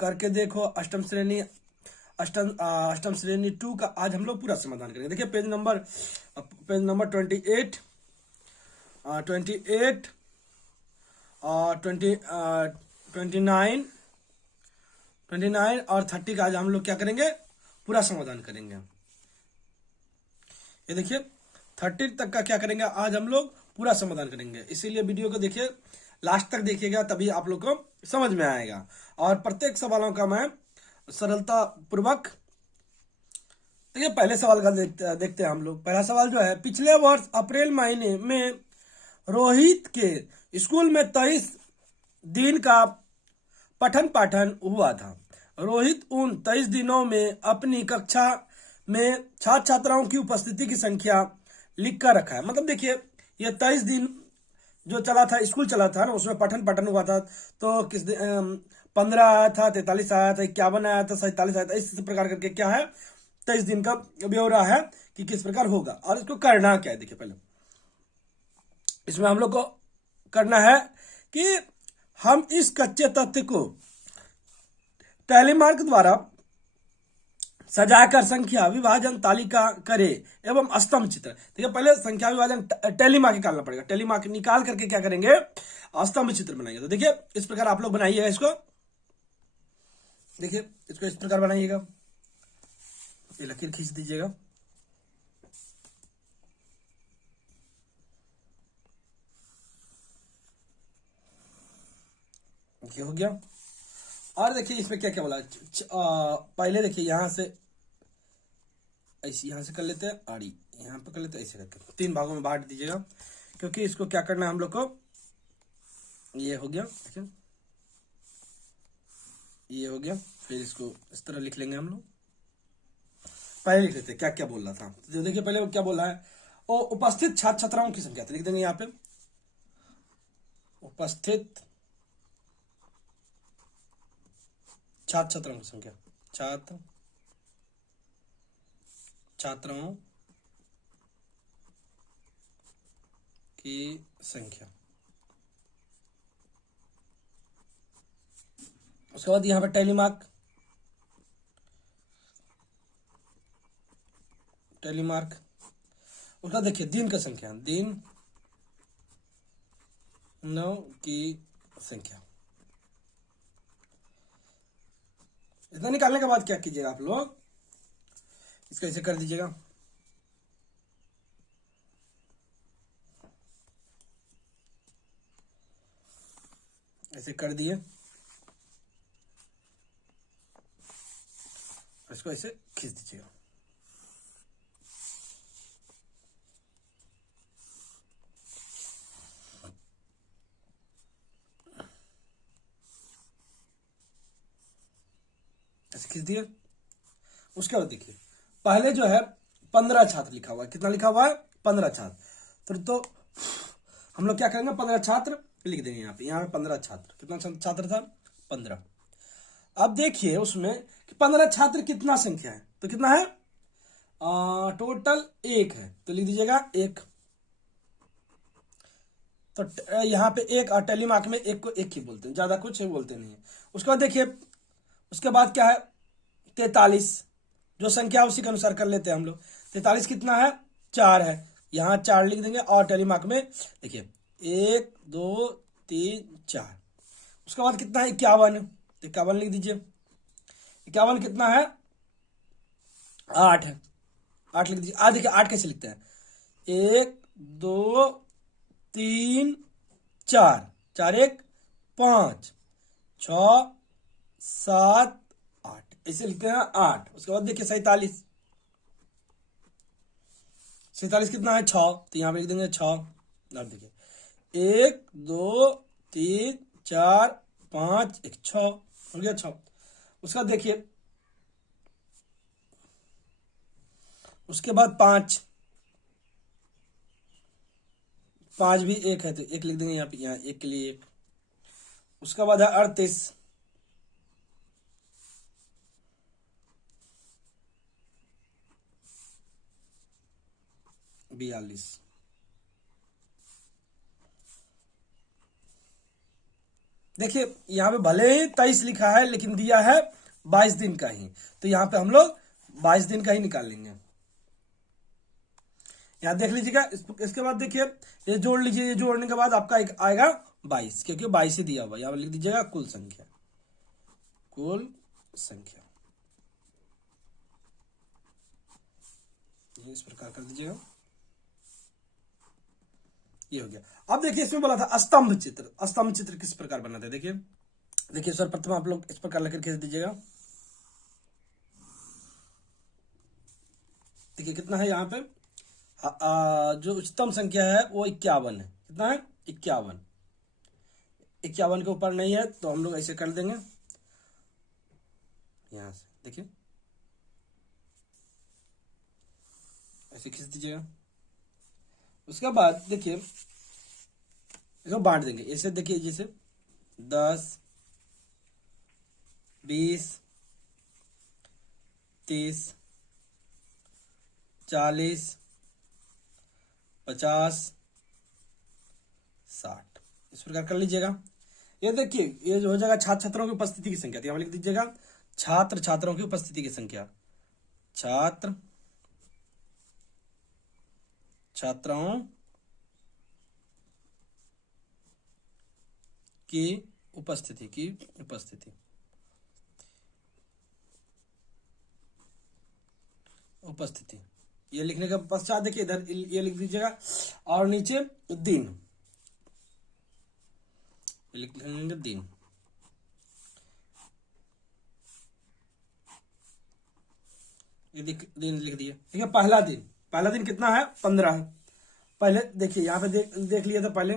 करके देखो अष्टम श्रेणी, अष्टम श्रेणी 2 का आज हम लोग पूरा समाधान करेंगे। देखिए पेज नंबर 28, 28 और 29 और 30 का आज हम लोग क्या करेंगे, पूरा समाधान करेंगे। ये देखिए 30 तक का क्या करेंगे, आज हम लोग पूरा समाधान करेंगे। इसीलिए वीडियो को देखिए, लास्ट तक देखिएगा, तभी आप लोग को समझ में आएगा। और प्रत्येक सवालों का मैं सरलता पूर्वक, देखिए पहले सवाल का देखते हैं हम लोग। पहला सवाल जो है, पिछले वर्ष अप्रैल महीने में रोहित के स्कूल में 23 दिन का पठन पाठन हुआ था। रोहित उन 23 दिनों में अपनी कक्षा में छात्र छात्राओं की उपस्थिति की संख्या लिख कर रखा है। मतलब देखिए ये 23 दिन जो चला था, स्कूल चला था ना, उसमें पठन पाठन हुआ था। तो किस 15 आया था, 43 आया था, 51 आया था, 47 आया था, इस प्रकार करके क्या है 23 दिन का ब्यौरा है कि किस प्रकार होगा। और इसको करना क्या है, देखिए पहले इसमें हम लोग को करना है कि हम इस कच्चे तथ्य को टैलीमार्क द्वारा सजाकर संख्या विभाजन तालिका करे एवं स्तंभ चित्र। देखिए पहले संख्या विभाजन टैलीमार्क निकालना पड़ेगा। टैलीमार्क निकाल करके क्या करेंगे, स्तंभ चित्र बनाएंगे। तो देखिए इस प्रकार आप लोग बनाइएगा इसको। देखिए इसको इस प्रकार बनाइएगा, ये लकीर खींच दीजिएगा। ये हो गया। और देखिए इसमें क्या क्या बोला, पहले देखिए यहां से ऐसे, यहां से कर लेते हैं, आड़ी यहां पर कर लेते हैं, ऐसे करके 3 भागों में बांट दीजिएगा। क्योंकि इसको क्या करना है हम लोग को, ये हो गया, देखिए ये हो गया। फिर इसको इस तरह लिख लेंगे हम लोग। पहले लिख लेते हैं क्या क्या बोल रहा था। तो देखिए पहले वो क्या बोला है, वो उपस्थित छात्र छात्राओं की संख्या, तो लिख देंगे यहाँ पे उपस्थित छात्र छात्राओं की संख्या, छात्र छात्राओं की संख्या। उसके बाद यहां पर टैलीमार्क, टैलीमार्क उसका देखिए दिन का संख्या, दिन 9 की संख्या। इतना निकालने के बाद क्या कीजिएगा आप लोग, इसको ऐसे कर दीजिएगा। ऐसे कर दिए, इसको ऐसे खींच दीजिएगा। ऐसे खींच दिए। उसके बाद देखिए पहले जो है 15 छात्र लिखा हुआ है। कितना लिखा हुआ है, 15 छात्र। तो हम लोग क्या करेंगे, 15 छात्र लिख देंगे यहाँ पे। यहाँ पे 15 छात्र, कितना छात्र था, 15। अब देखिए उसमें कि 15 छात्र कितना संख्या है, तो कितना है, टोटल 1 है, तो लिख दीजिएगा 1। तो यहाँ पे 1, और टैलीमार्क में 1 को 1 ही बोलते हैं, ज्यादा कुछ बोलते नहीं है। उसके बाद देखिए, उसके बाद क्या है, 43 जो संख्या उसी के अनुसार कर लेते हैं हम लोग। 43 कितना है, 4 है, यहाँ 4 लिख देंगे। और टैलीमार्क में देखिए 1 2 3 4। उसके बाद कितना है, 51, 51 लिख दीजिए। 51 कितना है, 8 है, 8 लिख दीजिए। आज देखिए 8 कैसे लिखते हैं, 1 2 3 4, 4 1 5 6 7 8, ऐसे लिखते हैं 8। उसके बाद देखिए 47, 47 कितना है, 6, तो यहां पे लिख देंगे 6। अब देखिए 1 2 3 4 5 1 6 हो गया 6। उसके बाद देखिए, उसके बाद 5, 5 भी 1 है, तो 1 लिख देंगे यहाँ पे, यहाँ 1 के लिए 1। उसके बाद है 38, 42, देखिए यहाँ पे भले ही 23 लिखा है लेकिन दिया है 22 दिन का ही, तो यहाँ पे हम लोग 22 दिन का ही निकाल लेंगे। यहाँ देख लीजिएगा, इसके बाद देखिए ये जोड़ लीजिए, ये जोड़ने के बाद आपका एक आएगा 22, क्योंकि 22 ही दिया हुआ। यहाँ लिख दीजिएगा कुल संख्या, कुल संख्या, ये इस प्रकार कर दीजिएगा। ये हो गया। अब देखिए इसमें बोला था स्तंभ चित्र, स्तंभ चित्र किस प्रकार बनाते हैं, देखिए देखिए सर्वप्रथम आप लोग इस प्रकार लेकर खींच दीजिएगा। देखिए कितना है यहाँ पे, जो उच्चतम संख्या है वो 51 है। कितना है? 51। 51 के ऊपर नहीं है तो हम लोग ऐसे कर देंगे, यहां से देखिए ऐसे खींच दीजिएगा। उसके बाद देखिए इसको बांट देंगे ऐसे, देखिए जैसे 10, 20, 30, 40, 50, 60 इस प्रकार कर लीजिएगा। ये देखिए ये जो हो जाएगा छात्र छात्रों की उपस्थिति की संख्या, तो यहाँ लिख दीजिएगा छात्र छात्रों की उपस्थिति की संख्या, छात्र छात्राओं की उपस्थिति उपस्थिति ये लिखने के पश्चात देखिए इधर ये लिख दीजिएगा, और नीचे दिन, लिख लेंगे दिन। ये दिन लिख दिए। ठीक है, पहला दिन कितना है? 15 है। पहले देखिए यहाँ पे देख लिया था, पहले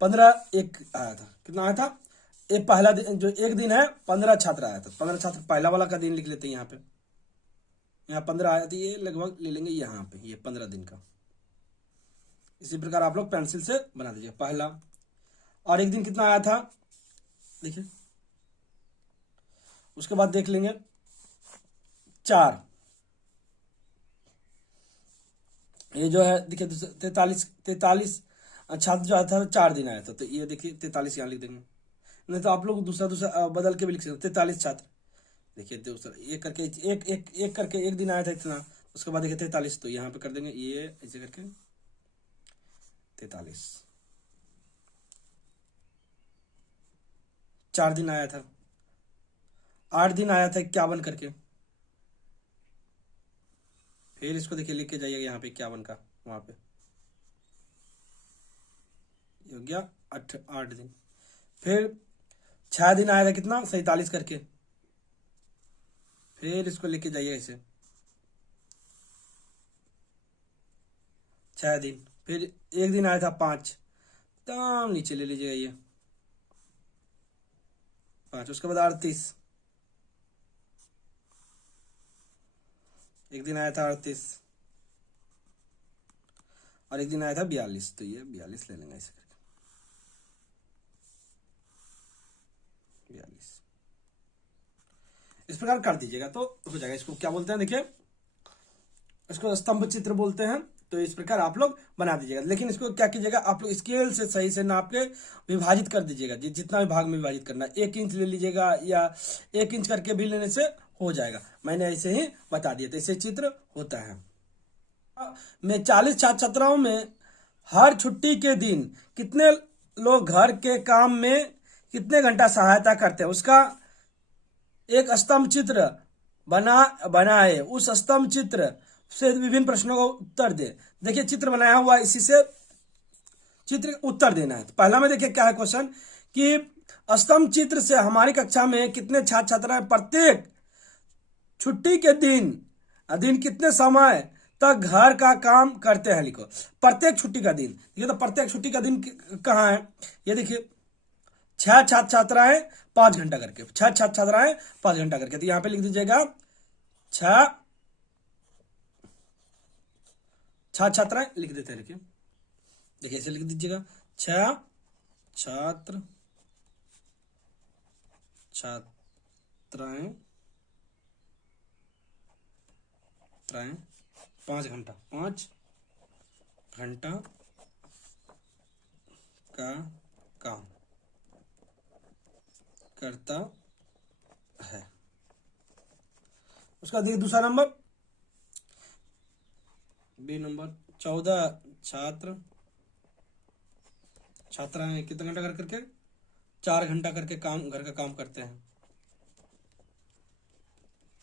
15 एक आया था। कितना आया था? एक पहला दिन, जो एक दिन है 15 छात्र आया था, 15 छात्र पहला वाला का दिन लिख लेते हैं। यहाँ पे यहाँ 15 आया था, ये लगभग ले लेंगे यहाँ पे, ये 15 दिन का। इसी प्रकार आप लोग पेंसिल से बना दीजिए पहला। और एक दिन कितना आया था देखिए, उसके बाद देख लेंगे 4, ये जो है देखिए 43 छात्र जो आया था 4 दिन आया था, तो ये देखिए 43 यहाँ लिख देंगे। नहीं तो आप लोग दूसरा बदल के भी लिख सकते, 43 छात्र। देखिए दूसरा एक करके एक करके एक दिन आया था इतना, उसके बाद देखिए 43, तो यहाँ पे कर देंगे ये ऐसे करके 43। 4 दिन आया था, 8 दिन आया था 51 करके। फिर इसको देखिए लिख के जाइएगा यहाँ पे 51 का, वहां पे हो गया 8 दिन। फिर 6 दिन आया था कितना? 47 करके। फिर इसको लेके जाइए ऐसे 6 दिन। फिर एक दिन आया था 5, तमाम नीचे ले लीजिएगा ये 5। उसके बाद 38, एक दिन आया था 38, और एक दिन आया था 42, तो ये 42 ले लेंगे ऐसे करके 42 इस प्रकार कर दीजिएगा तो हो जाएगा। इसको क्या बोलते हैं देखिए, इसको स्तंभ चित्र बोलते हैं। तो इस प्रकार आप लोग बना दीजिएगा, लेकिन इसको क्या कीजिएगा, आप लोग स्केल से सही से नाप के विभाजित कर दीजिएगा। जितना भी भाग में विभाजित करना है, 1 इंच ले लीजिएगा या 1 इंच करके भी लेने से हो जाएगा। मैंने ऐसे ही बता दिया, तो ऐसे चित्र होता है। मैं 40 छात्र छात्राओं में हर छुट्टी के दिन कितने लोग घर के काम में कितने घंटा सहायता करते हैं, उसका एक स्तंभ चित्र बनाए। उस स्तंभ चित्र से विभिन्न प्रश्नों का उत्तर दे। देखिए चित्र बनाया हुआ, इसी से चित्र उत्तर देना है। तो पहला में देखिए क्या है क्वेश्चन, कि स्तंभ चित्र से हमारी कक्षा में कितने छात्र छात्राएं प्रत्येक छुट्टी के दिन कितने समय तक घर का काम करते हैं, लिखो। प्रत्येक छुट्टी का दिन, ये तो प्रत्येक छुट्टी का दिन कहाँ है, ये देखिए 6 छात्र छात्राएं 5 घंटा करके, 6 छात्र छात्राएं 5 घंटा करके। तो यहां पे लिख दीजिएगा 6 छात्राएं लिख देते हैं। देखिए ऐसे लिख दीजिएगा 6 छात्राएं 5 घंटा का काम। करता है। उसका देखिए दूसरा नंबर, बी नंबर, 14 छात्राएं कितना घंटा कर करके 4 घंटा करके काम, घर का काम करते हैं।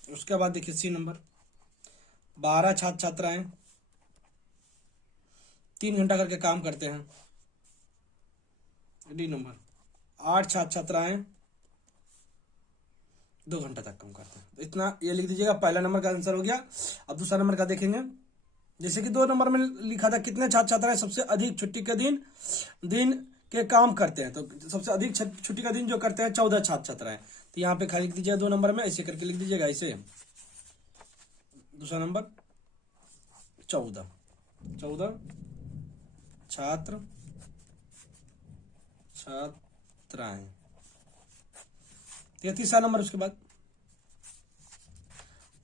उसके बाद देखिए सी नंबर, 12 छात्र छात्राएं 3 घंटा करके काम करते हैं। डी नंबर, 8 छात्र छात्राएं 2 घंटा तक काम करते हैं। तो इतना ये लिख दीजिएगा, पहला नंबर का आंसर हो गया। अब दूसरा नंबर का देखेंगे, जैसे कि 2 नंबर में लिखा था कितने छात्र छात्राएं सबसे अधिक छुट्टी के दिन के काम करते हैं, तो सबसे अधिक छुट्टी का दिन जो करते हैं 14 छात्र छात्राएं। तो यहाँ पे खाली लिख दीजिएगा 2 नंबर में, ऐसे करके लिख दीजिएगा ऐसे। दूसरा नंबर 14 छात्राएं। तीसरा नंबर, उसके बाद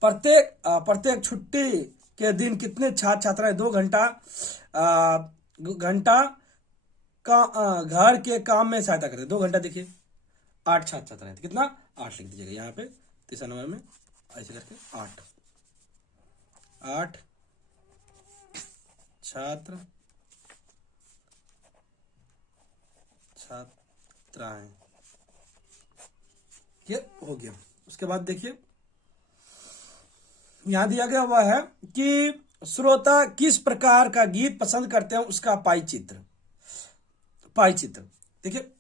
प्रत्येक छुट्टी के दिन कितने छात्र छात्राएं 2 घंटा का घर के काम में सहायता करते हैं। 2 घंटा देखिए 8 छात्र छात्राएं, कितना 8 लिख दीजिएगा यहाँ पे तीसरा नंबर में, ऐसे करके 8 छात्राएं, ये हो गया। उसके बाद देखिए यहां दिया गया हुआ है कि श्रोता किस प्रकार का गीत पसंद करते हैं, उसका पाई चित्र देखिए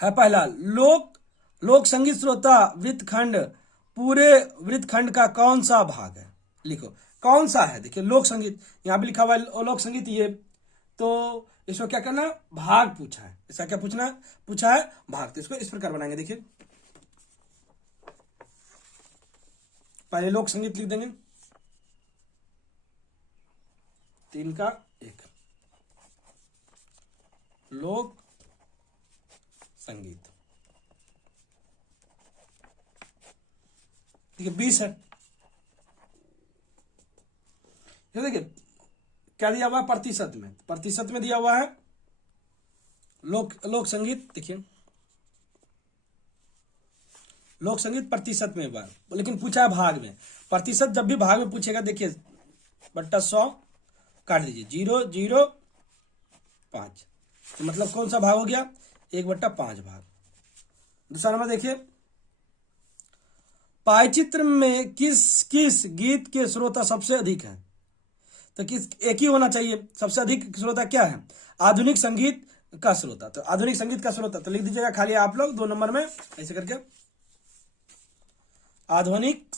है। पहला, लोक संगीत श्रोता वृत्तखंड, पूरे वृत्तखंड का कौन सा भाग है, लिखो कौन सा है। देखिए लोक संगीत यहां भी लिखा हुआ है लोक संगीत, ये तो इसको क्या करना, भाग पूछा है। इसका क्या पूछा है भाग। तो इसको इस प्रकार बनाएंगे, देखिए पहले लोक संगीत लिख देंगे 3 का 1, लोक संगीत, ठीक है 20 है। ये देखिए क्या दिया हुआ है, प्रतिशत में दिया हुआ है लोक संगीत। देखिए लोक संगीत प्रतिशत में हुआ, लेकिन पूछा है भाग में। प्रतिशत जब भी भाग में पूछेगा, देखिए बट्टा 100 काट दीजिए 0.05, तो मतलब कौन सा भाग हो गया, 1/5 भाग। दूसरा नंबर देखिए, पाई चित्र में किस गीत के श्रोता सबसे अधिक है, तो एक ही होना चाहिए। सबसे अधिक श्रोता क्या है, आधुनिक संगीत का श्रोता। तो आधुनिक संगीत का श्रोता तो लिख दीजिएगा खाली आप लोग 2 नंबर में, ऐसे करके आधुनिक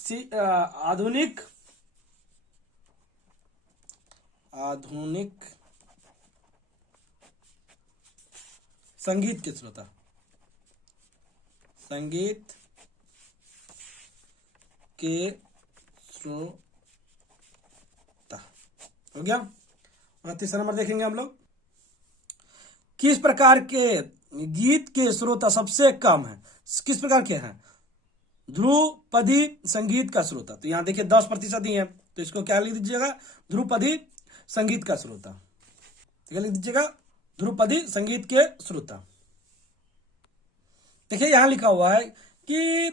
संगीत के श्रोता, संगीत के श्रोता हो गया। और तीसरा नंबर देखेंगे हम लोग, किस प्रकार के गीत के श्रोता सबसे कम है, किस प्रकार के हैं, ध्रुपदी संगीत का श्रोता। तो यहां देखिए 10% ही है, तो इसको क्या लिख दीजिएगा, ध्रुपदी संगीत का श्रोता। क्या लिख दीजिएगा, ध्रुपदी संगीत के श्रोता। देखिए यहां लिखा हुआ है कि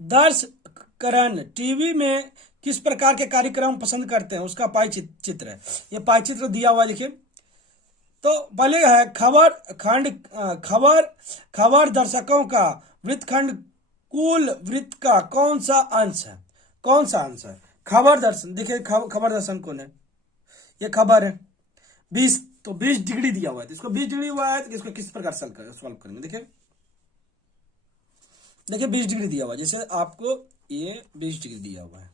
दर्शकरण टीवी में किस प्रकार के कार्यक्रम पसंद करते हैं, उसका पाई चित्र है। ये पाई चित्र दिया हुआ है, देखिए तो पहले है खबर दर्शकों का वृत्तखंड कुल वृत्त का कौन सा अंश है, खबर दर्शन। देखिए खबर दर्शन कौन है, ये खबर है 20, तो 20 डिग्री दिया हुआ है, तो इसको 20 डिग्री हुआ है, तो इसको किस प्रकार सॉल्व करेंगे। देखिए 20 डिग्री दिया हुआ है, जैसे आपको ये 20 डिग्री दिया हुआ है,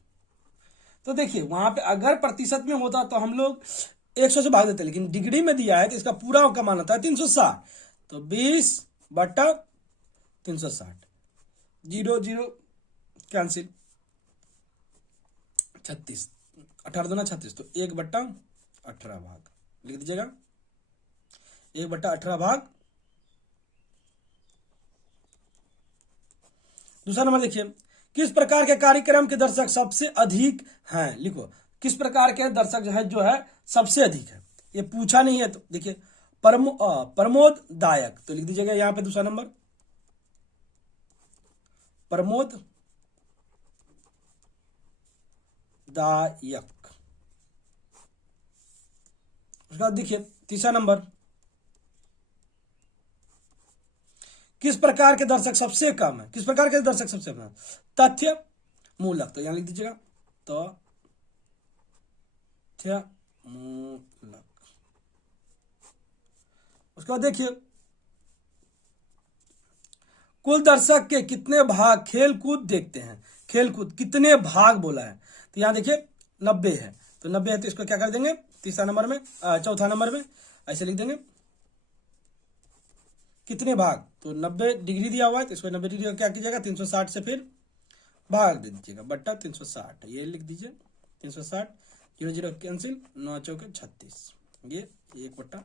तो देखिए वहां पे अगर प्रतिशत में होता तो हम लोग 100 से भाग देते, लेकिन डिग्री में दिया है तो इसका पूरा का मान होता है 360, तो 20/360, 0 कैंसिल, 36, 18 दूना 36, तो 1/18 भाग लिख दीजिएगा, 1/18 भाग। दूसरा नंबर देखिए, किस प्रकार के कार्यक्रम के दर्शक सबसे अधिक हैं, लिखो किस प्रकार के दर्शक जो है सबसे अधिक है। ये पूछा नहीं है, तो देखिए प्रमोददायक, तो लिख दीजिएगा यहाँ पे दूसरा नंबर प्रमोददायक। उसके बाद देखिए तीसरा नंबर, किस प्रकार के दर्शक सबसे कम है, किस प्रकार के दर्शक सबसे कम है, तथ्य मूलक, तो यहां लिख दीजिएगा तथ्य मूलक। उसके बाद देखिए कुल दर्शक के कितने भाग खेल कूद देखते हैं, खेल कूद कितने भाग बोला है, तो यहां देखिए 90 है, तो 90 है तो इसको क्या कर देंगे तीसरा नंबर में, चौथा नंबर में ऐसे लिख देंगे कितने भाग, तो 90 डिग्री दिया हुआ है तो इसको 90 डिग्री का क्या कीजिएगा 360 से फिर भाग दे दीजिएगा बट्टा 360, ये लिख दीजिए 360, 0 0 कैंसिल, 9 चौके 36, ये 1 बट्टा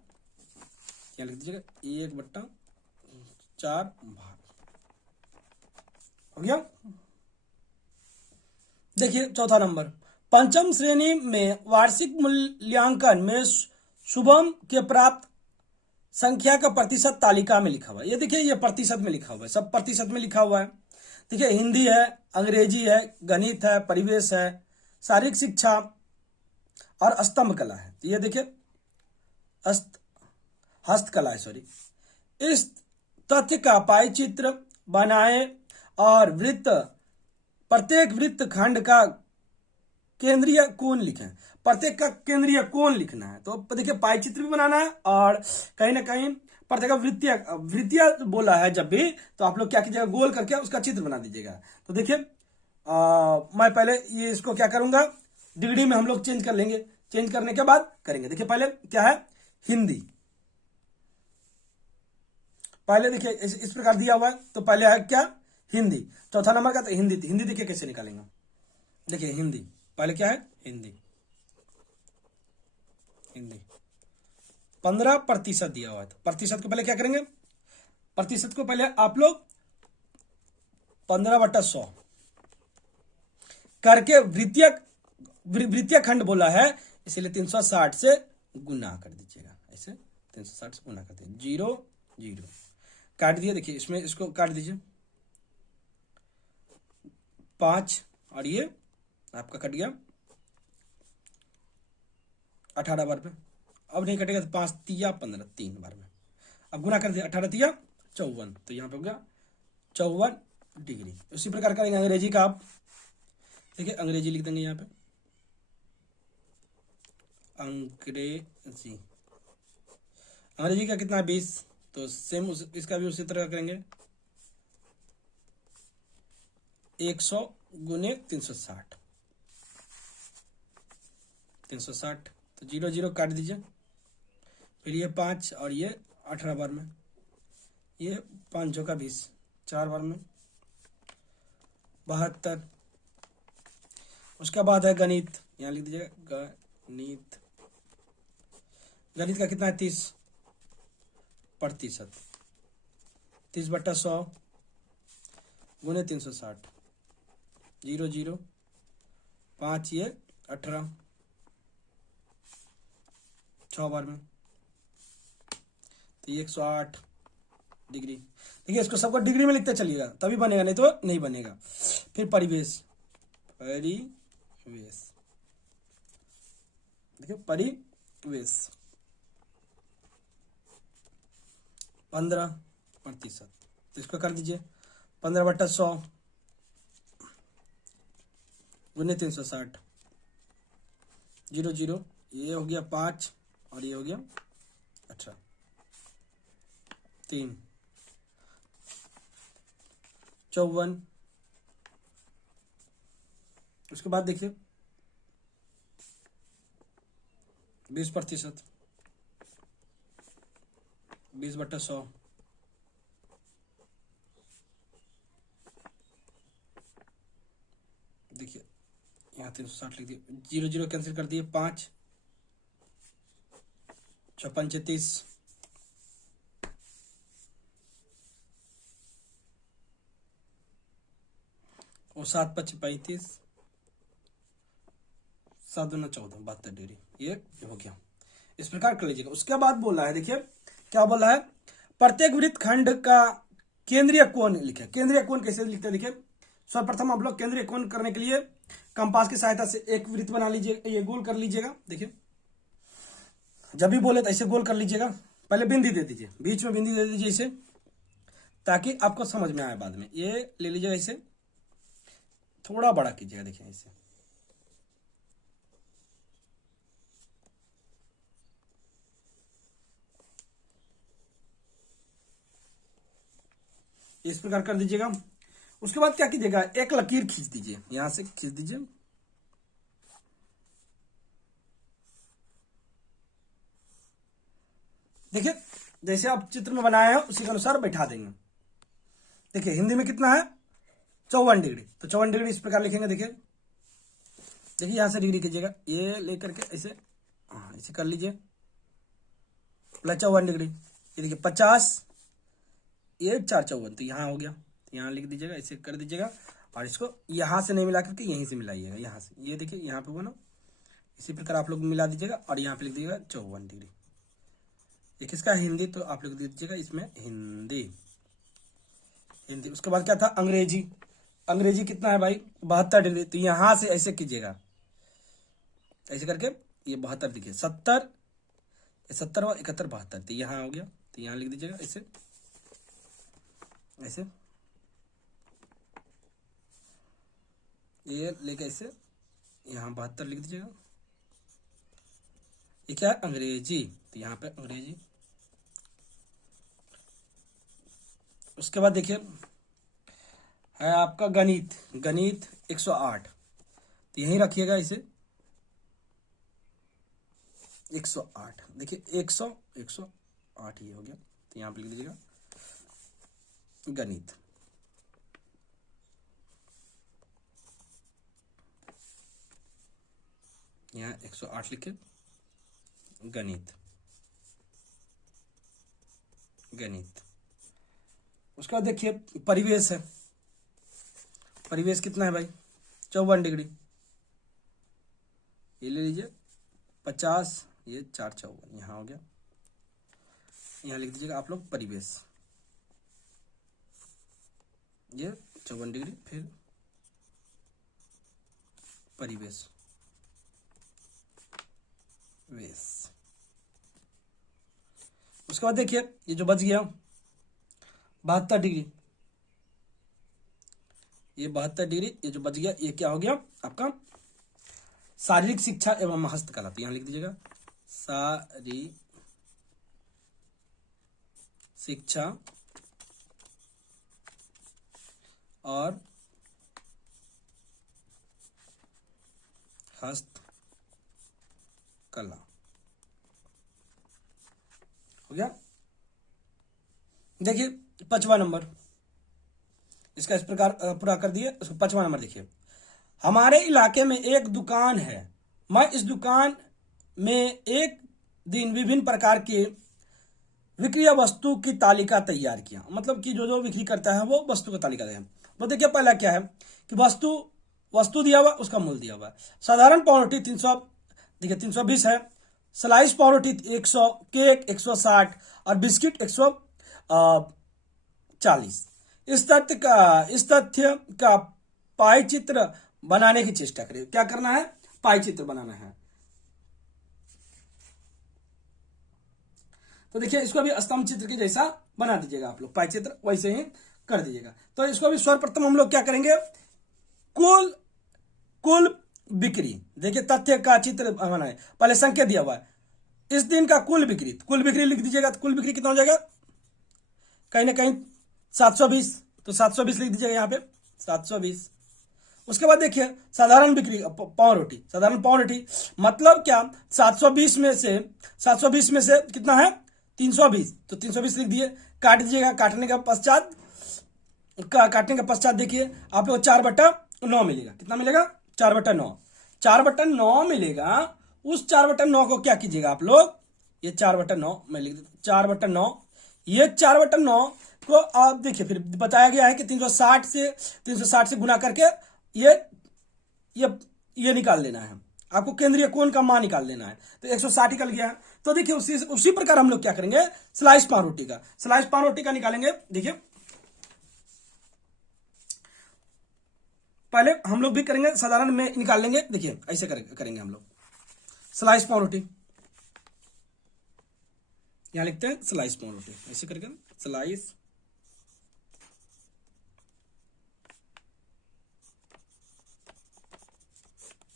क्या लिख दीजिएगा 1/4 भाग हो गया। देखिए चौथा नंबर, पंचम श्रेणी में वार्षिक मूल्यांकन में शुभम के प्राप्त संख्या का प्रतिशत तालिका में लिखा हुआ है, ये देखिए ये प्रतिशत में लिखा हुआ है, सब प्रतिशत में लिखा हुआ है। देखिए हिंदी है, अंग्रेजी है, गणित है, परिवेश है, शारीरिक शिक्षा और स्तंभ कला है, ये देखिए हस्तकला है, सॉरी। इस तथ्य का पाई चित्र बनाए और प्रत्येक वृत्त खंड का केंद्रीय कोण लिखें, प्रत्येक का केंद्रीय कोण लिखना है, तो देखिए पाई चित्र भी बनाना है और कहीं ना कहीं प्रत्येक वृत्तियां बोला है जब भी, तो आप लोग क्या कीजिएगा गोल करके उसका चित्र बना दीजिएगा। तो देखिए मैं पहले ये इसको क्या करूंगा डिग्री में हम लोग चेंज कर लेंगे, चेंज करने के बाद करेंगे। देखिए पहले क्या है हिंदी, पहले देखिए इस प्रकार दिया हुआ है, तो पहले है क्या हिंदी, चौथा नंबर का तो हिंदी, हिंदी देखिए कैसे निकालेंगे, देखिए हिंदी पहले क्या है हिंदी, 15% दिया हुआ है, तो प्रतिशत को पहले क्या करेंगे, प्रतिशत को पहले आप लोग 15/100 करके वृत्तीय खंड बोला है इसलिए 360 से गुना कर दीजिएगा, ऐसे 360 से गुना कर दीजिए, 0 0 काट दिए। देखिए इसमें इसको काट दीजिए 5 और ये आपका कट गया 18 बार पे, अब नहीं कटेगा तो 5 तिया 15 3 बार में, अब गुना कर दिया 18 तिया 54, तो यहाँ पे हो गया 54 डिग्री। उसी प्रकार करेंगे अंग्रेजी का, आप देखिए अंग्रेजी लिख देंगे यहाँ पे अंग्रेजी का कितना 20, तो सेम इसका भी उसी तरह करेंगे 100 गुने 360, तो 0 0 काट दीजिए, फिर ये 5 और ये 18 बार में, ये 5 का 20 4 बार में 72। उसके बाद है गणित, यहाँ लिख दीजिएगा गणित, गणित का कितना है 30%, 30/100 गुने 360, 0 0 5 ये 18 6 बार में, तो ये 108 डिग्री। देखिए इसको सबको डिग्री में लिखते चलिएगा तभी बनेगा, नहीं तो नहीं बनेगा। फिर परिवेश, देखिए परिवेश 15%, तो इसको कर दीजिए 15/100 गुने 360, 0 0 ये हो गया 5 और ये हो गया 18 3 54। उसके बाद देखिए 20%, 20/100 देखिए यहाँ 360 लिख दिए, 0 0 कैंसिल कर दिए, 5 56 30 और 7 5 35 7 2 14 72 डिग्री, ये हो गया। इस प्रकार कर लीजिएगा। उसके बाद बोला है देखिए क्या बोला है, प्रत्येक वृत्त खंड का केंद्रीय कोण लिखे। केंद्रीय कोण कैसे लिखते हैं देखिए, सर्वप्रथम आप लोग केंद्रीय कोण करने के लिए कंपास की सहायता से एक वृत्त बना लीजिए, ये गोल कर लीजिएगा। देखिए जब भी बोले तो ऐसे गोल कर लीजिएगा, पहले बिंदी दे दीजिए, बीच में बिंदी दे दीजिए इसे, ताकि आपको समझ में आए बाद में। ये ले लीजिएगा, इसे थोड़ा बड़ा कीजिएगा, देखिए इसे इस प्रकार कर दीजिएगा। उसके बाद क्या कीजिएगा, एक लकीर खींच दीजिए, यहां से खींच दीजिए, देखिए जैसे आप चित्र में बनाए हैं उसी के अनुसार बैठा देंगे। देखिए हिंदी में कितना है, 54 डिग्री, तो 54 डिग्री इस प्रकार लिखेंगे। देखिए देखिए यहां से डिग्री कीजिएगा, ये लेकर के ऐसे, हाँ ऐसे कर लीजिए, प्लस 54 डिग्री। ये देखिए 50, ये 4 54, तो यहाँ हो गया, यहाँ लिख दीजिएगा, ऐसे कर दीजिएगा। और इसको यहाँ से नहीं मिला करके यहीं से मिलाइएगा, यहाँ से, ये देखिए यहाँ पे बनो, इसी प्रकार आप लोग मिला दीजिएगा और यहाँ पे लिख दीजिएगा 54 डिग्री। ये किसका हिंदी, तो आप लोग दीजिएगा इसमें हिंदी, हिंदी। उसके बाद क्या था, अंग्रेजी। अंग्रेजी कितना है भाई, 72 डिग्री, तो यहां से ऐसे कीजिएगा, ऐसे करके ये 72 देखिए, 70, 70 और 71, 72, तो यहाँ हो गया, तो यहाँ लिख दीजिएगा ऐसे, ऐसे ये लेके ऐसे यहाँ 72 लिख दीजिएगा। ये क्या है, अंग्रेजी, तो यहाँ पे अंग्रेजी। उसके बाद देखिए है आपका गणित। गणित 108, तो यहीं रखिएगा इसे, 108, देखिए 108 ये हो गया, तो यहाँ पे लिख दीजिएगा गणित। यहाँ 108 लिखे, गणित, गणित। उसके बाद देखिए परिवेश है। परिवेश कितना है भाई, 54 डिग्री, ये ले लीजिए, 50, ये 4 54, यहाँ हो गया, यहाँ लिख दीजिएगा आप लोग परिवेश, ये 54 डिग्री, फिर परिवेश, वेश। उसके बाद देखिए ये जो बच गया 72 डिग्री, ये 72 डिग्री, ये जो बच गया ये क्या हो गया आपका, शारीरिक शिक्षा एवं हस्तकला, तो यहां लिख दीजिएगा शारीरिक शिक्षा और हस्तकला हो गया। देखिए 5वां नंबर, इसका इस प्रकार पूरा कर दिए। 5वां नंबर देखिए, हमारे इलाके में एक दुकान है, मैं इस दुकान में एक दिन विभिन्न प्रकार के विक्रिया वस्तु की तालिका तैयार किया। मतलब कि जो जो बिक्री करता है वो वस्तु का तालिका है। तो देखिए पहला क्या है कि वस्तु दिया हुआ, उसका मूल्य दिया हुआ है। साधारण पावरोटी 300, देखिए 320 है, स्लाइस पावरोटी 100, केक 160 और बिस्किट 140। इस तथ्य का पाई चित्र बनाने की चेष्टा करिए। क्या करना है, पाई चित्र बनाना है। तो देखिए इसको भी स्तंभ चित्र के जैसा बना दीजिएगा आप लोग, पाई चित्र वैसे ही कर दीजिएगा। तो इसको भी सर्वप्रथम हम लोग क्या करेंगे, कुल बिक्री, देखिए तथ्य का चित्र बनाए, पहले संख्या दिया हुआ है, इस दिन का कुल बिक्री लिख दीजिएगा। तो कुल बिक्री कितना हो जाएगा, कहीं ना कहीं 720, तो 720 लिख दीजिएगा यहाँ पे 720। उसके बाद देखिए साधारण बिक्री साधारण पाव रोटी मतलब क्या, 720 में से कितना है 320, तो 320 लिख दिए, काट दीजिएगा। काटने के पश्चात देखिए आप लोग 4/9 मिलेगा। कितना मिलेगा, 4/9, 4/9 मिलेगा। उस 4/9 को क्या कीजिएगा आप लोग, ये 4/9 में लिख दीजिए, 4/9, ये 4/9 को आप देखिए फिर बताया गया है कि 360 से गुना करके ये निकाल लेना है आपको, केंद्रीय कोण का मान निकाल लेना है। तो 160 निकल गया है, तो देखिए उसी प्रकार हम लोग क्या करेंगे, स्लाइस पाव रोटी का, स्लाइस पाव रोटी का निकालेंगे। देखिए पहले हम लोग भी करेंगे, साधारण में निकाल लेंगे। देखिए ऐसे करेंगे हम लोग स्लाइस पाव रोटी, यहां लिखते हैं स्लाइस पाव रोटी, ऐसे करके स्लाइस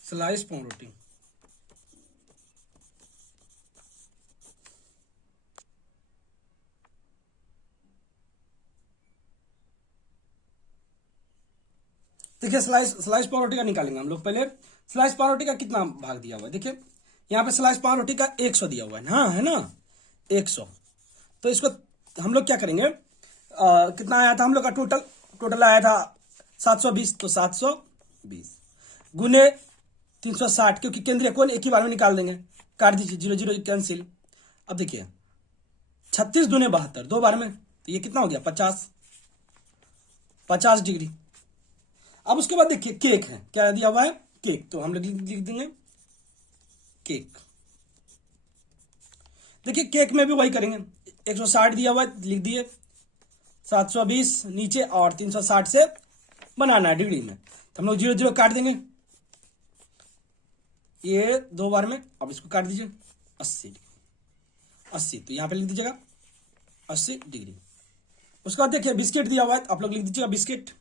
स्लाइस पाव रोटी। देखिए स्लाइस पाव रोटी का निकालेंगे हम लोग। पहले स्लाइस पाव रोटी का कितना भाग दिया हुआ है, देखिए यहाँ पे स्लाइस पाव रोटी का 100 दिया हुआ है, हाँ है ना 100। तो इसको हम लोग क्या करेंगे, कितना आया था हम लोग का टोटल आया था 720, तो 720 गुने 360, क्योंकि केंद्रीय कोण एक ही बार में निकाल देंगे, काट दीजिए, 0 0 कैंसिल। अब देखिए 36 दूने 72, 2 बार में, तो ये कितना हो गया 50 डिग्री। अब उसके बाद देखिए केक है, क्या दिया हुआ है केक, तो हम लोग लिख देंगे केक। देखिए केक में भी वही करेंगे, 160 दिया हुआ है, लिख दिए 720 नीचे और 360 से बनाना है डिग्री में, तो हम लोग 0 0 काट देंगे, ये 2 बार में। अब इसको काट दीजिए 80, तो यहां पे लिख दीजिएगा 80 डिग्री। उसके बाद देखिए बिस्किट दिया हुआ है, आप लोग लिख दीजिएगा बिस्किट।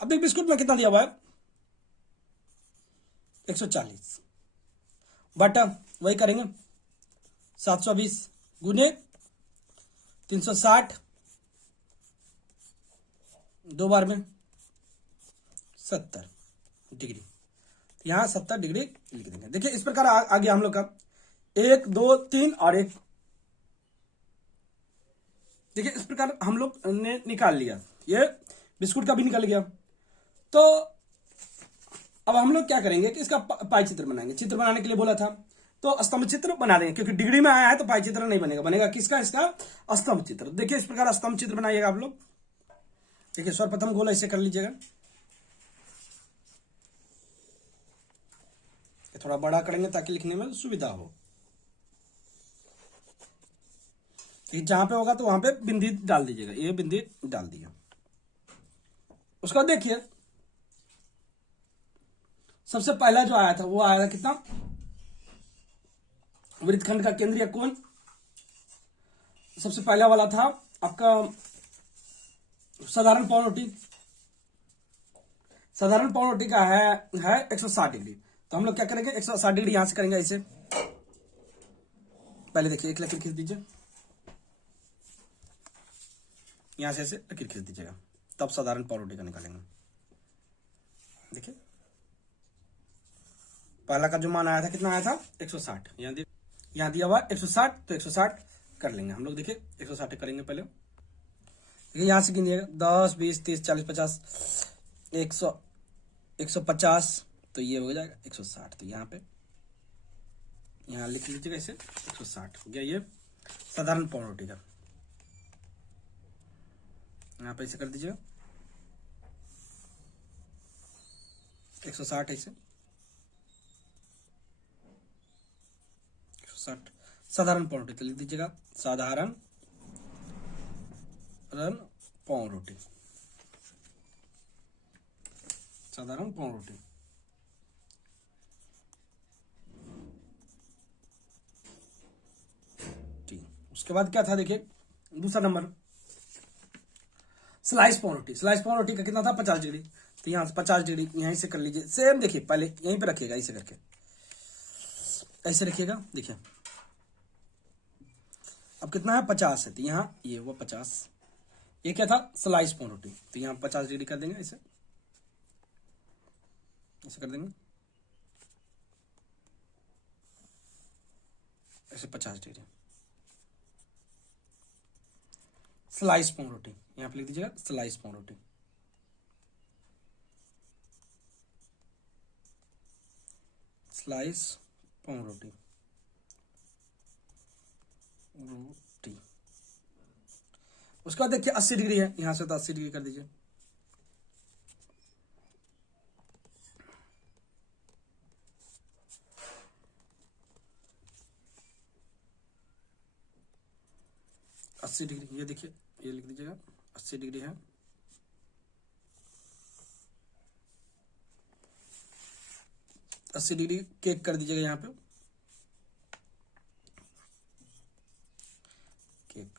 अब देखिए बिस्कुट में कितना दिया हुआ है 140, बट वही करेंगे 720 गुने 360, 2 बार में 70 डिग्री, यहां 70 डिग्री लिख देंगे। देखिए इस प्रकार आ गया हम लोग का 1 2 3 और 1। देखिए इस प्रकार हम लोग ने निकाल लिया, ये बिस्कुट का भी निकल गया। तो अब हम लोग क्या करेंगे कि इसका पाई चित्र बनाएंगे। चित्र बनाने के लिए बोला था, तो स्तंभ चित्र बना देंगे, क्योंकि डिग्री में आया है तो पाई चित्र नहीं बनेगा, बनेगा किसका, इसका स्तंभ चित्र। देखिए इस प्रकार स्तंभ चित्र बनाइएगा आप लोग। देखिए सर्वप्रथम गोला ऐसे कर लीजिएगा, थोड़ा बड़ा करेंगे ताकि लिखने में सुविधा हो। जहां पे होगा तो वहां पे बिंदी डाल दीजिएगा, ये बिंदी डाल दिया। उसके बाद देखिए सबसे पहला जो आया था वो आया था कितना, वृत्तखंड का केंद्रीय कोण सबसे पहला वाला था आपका साधारण पाव रोटी। साधारण पाव रोटी का है 160 डिग्री, तो हम लोग क्या करेंगे 160 डिग्री यहां से करेंगे ऐसे। पहले देखिए एक लकीर खींच दीजिए, यहां से ऐसे लकीर खींच दीजिएगा, तब साधारण पाव रोटी का निकालेंगे। देखिए पहला का जो मान आया था कितना आया था 160, यहाँ दिया हुआ 160, तो 160 कर लेंगे हम लोग। देखिए 160 करेंगे पहले, देखिए यहां से गिनिएगा 10 20 30 40 50 100 150, तो ये हो जाएगा 160, तो यहाँ पे यहाँ लिख लीजिएगा इसे 160 हो गया। ये साधारण पाव रोटी का यहाँ पे ऐसे कर दीजिएगा 160 ऐसे 160 साधारण पाव रोटी, तो लिख दीजिएगा साधारण पाव रोटी, साधारण पाव रोटी। ठीक, उसके बाद क्या था देखिए दूसरा नंबर स्लाइस पाव रोटी। स्लाइस पाव रोटी का कितना था 50 डिग्री, तो यहां से 50 डिग्री यहीं से कर लीजिए सेम। देखिए पहले यहीं पे रखिएगा, ऐसे करके ऐसे रखिएगा। देखिए अब कितना है 50 है, तो यहाँ ये वो 50, ये क्या था स्लाइस पाव रोटी, तो यहाँ 50 डिग्री कर देंगे ऐसे, ऐसे कर देंगे ऐसे 50 डिग्री। स्लाइस पाव रोटी यहाँ पे लिख दीजिएगा स्लाइस पाव रोटी, स्लाइस पाव रोटी रोटी। उसके बाद देखिए 80 डिग्री है, यहां से तो 80 डिग्री कर दीजिए। 80 डिग्री, ये देखिए, ये लिख दीजिएगा 80 डिग्री है। अस्सी डिग्री केक कर दीजिएगा यहाँ पे, केक।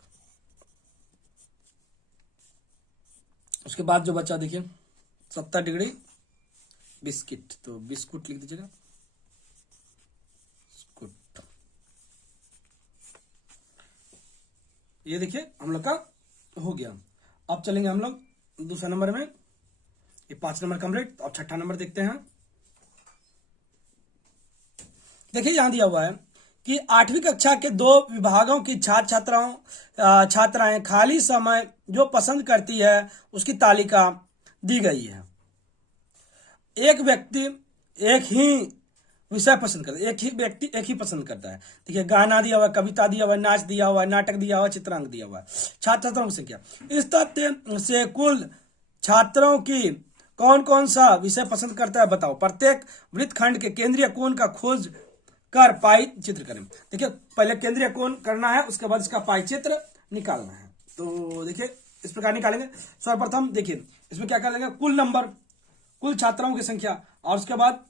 उसके बाद जो बचा देखिए 70 डिग्री बिस्किट, तो बिस्कुट लिख दीजिएगा, बिस्कुट। ये देखिए हम लोग का हो गया। अब चलेंगे हम लोग दूसरा नंबर में। ये 5 नंबर कंप्लीट। अब छठा नंबर देखते हैं। देखिए यहां दिया हुआ है कि 8वीं कक्षा के 2 विभागों की छात्राएं खाली समय जो पसंद करती है उसकी तालिका दी गई है। एक व्यक्ति एक ही विषय पसंद करता है, एक ही व्यक्ति एक ही पसंद करता है। देखिए गाना दिया हुआ है, कविता दिया हुआ है, नाच दिया हुआ है, नाटक दिया हुआ है, चित्रांक दिया हुआ है, छात्रों की संख्या। इस तथ्य से कुल छात्रों की कौन कौन सा विषय पसंद करता है बताओ। प्रत्येक वृत्तखंड के केंद्रीय कोण का खोज कर पाई चित्र करें। देखिए पहले केंद्रीय कोण करना है, उसके बाद इसका पाई चित्र निकालना है। तो देखिए इस प्रकार निकालेंगे। सर्वप्रथम देखिए इसमें क्या कर लेंगे, कुल नंबर, कुल छात्राओं की संख्या, और उसके बाद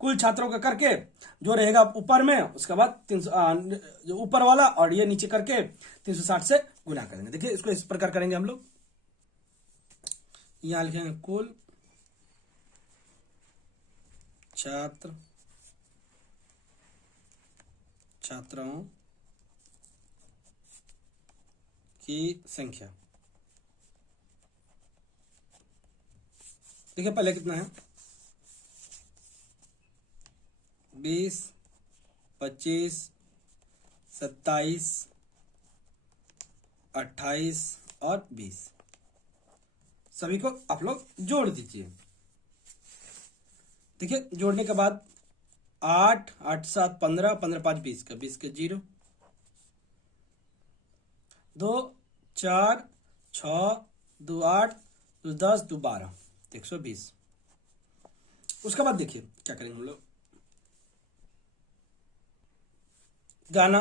कुल छात्रों का करके जो रहेगा ऊपर में, उसके बाद 300 जो ऊपर वाला और ये नीचे करके 360 से गुना करेंगे। देखिए इसको इस प्रकार करेंगे हम लोग। यहां लिखेंगे कुल छात्राओं की संख्या। देखिए पहले कितना है, 20, 25, 27, 28 और 20, सभी को आप लोग जोड़ दीजिए। देखिए जोड़ने के बाद 8, 8, 7, 15, 15, 5, 20 का 20 के 0, 2, 4, 6, 2, 8, 2, 10, 2, 12, 120। उसके बाद देखिए क्या करेंगे हम लोग, गाना,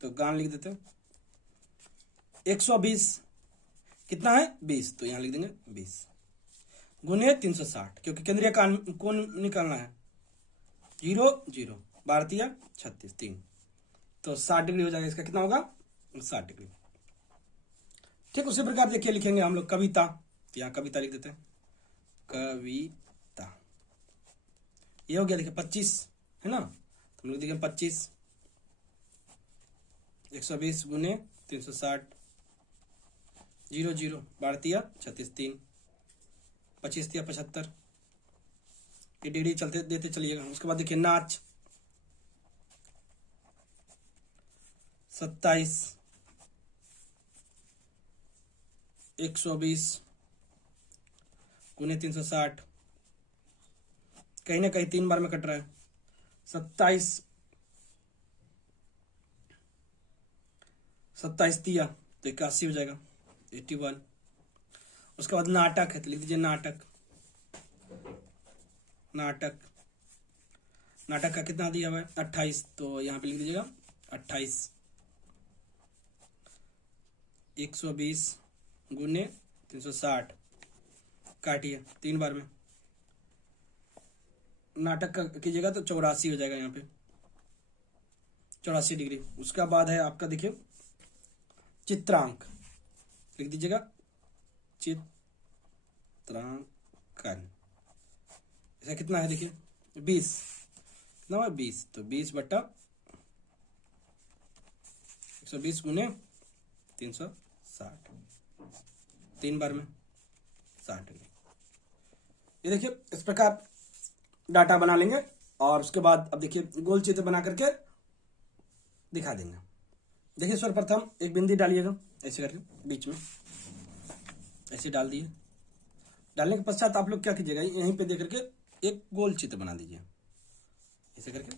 तो गाना लिख देते हैं। 120 कितना है, 20, तो यहां लिख देंगे 20 गुने 360, क्योंकि केंद्रीय कोण निकालना है। 0, 0, भारतीय 36, 3, तो 60 डिग्री हो जाएगा। इसका कितना होगा, 60 डिग्री। ठीक उसी प्रकार देखिए लिखेंगे हम लोग कविता, तो यहां कविता लिख देते हैं, कविता। ये हो गया देखिए 25 है ना, तो हम लोग देखेंगे 25, 120 गुने 360, 0, 0, भारतीय 36, 3, 25 या 75, ये डिग्री चलते देते चलिएगा। उसके बाद देखिए नाच, 27, 120 गुने 360, कहीं ना कहीं 3 बार में कट रहा है। 27 दिया तो 81 हो जाएगा, 81। उसके बाद नाटक है, तो लिख दीजिए नाटक, नाटक, नाटक का कितना दिया हुआ है, 28, तो यहाँ पे लिख दीजिएगा 28। 120 गुने 360, काटिए 3 बार में। नाटक का कीजिएगा तो 84 हो जाएगा, यहाँ पे 84 डिग्री। उसका बाद है आपका देखिए चित्रांक, लिख दीजिएगा चित्रांकन। ऐसा कितना है देखिए 20, कितना है 20, तो 20 बट्टा 120 गुने 360, 3 बार में 60 डिग्री। ये देखिए इस प्रकार डाटा बना लेंगे, और उसके बाद अब देखिए गोल चित्र बना करके दिखा देंगे। देखिए सर्वप्रथम एक बिंदी डालिएगा, ऐसे करके बीच में ऐसे डाल दिए। डालने के पश्चात आप लोग क्या कीजिएगा, यहीं पे देख करके एक गोल चित्र बना दीजिए, ऐसे करके।